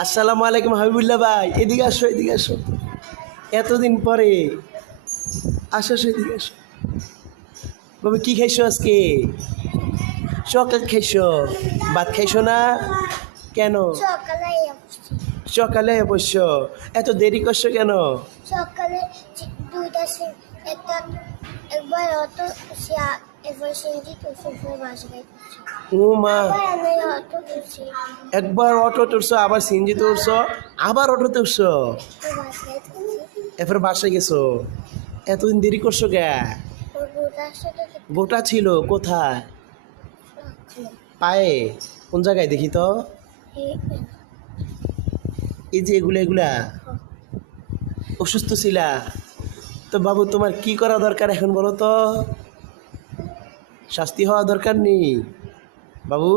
আসসালামু আলাইকুম হাবিবুল্লাহ ভাই, এদিকে আসো এদিকে আসো। এতদিন পরে আসো আসো, এদিকে আসো। বাবা কি খাইছো আজকে? চকলেট খাইছো? ভাত খাইছো না কেন? সকালে অবশ্য এত দেরি করছো কেন? সকালে দুইটা একটা একবার অটো এবার সিনজি তো ফুফুর বাসায় ও মা, আমি অটো তুলছি একবার অটো তুলছো, আবার সিএনজি তুলছো, আবার অটোতে উঠছো, বাসায় তুলছি এরপর বাসায় গেছো। এতদিন দেরি করছো কে? ওর বোটার সাথে গোটা ছিল কোথায়? পায়ে? কোন জায়গায় দেখি তো? এই যে এগুলা এগুলা অসুস্থ ছিলা তো বাবু, তোমার কি করা দরকার এখন বলো তো? শাস্তি হওয়া দরকার নেই বাবু?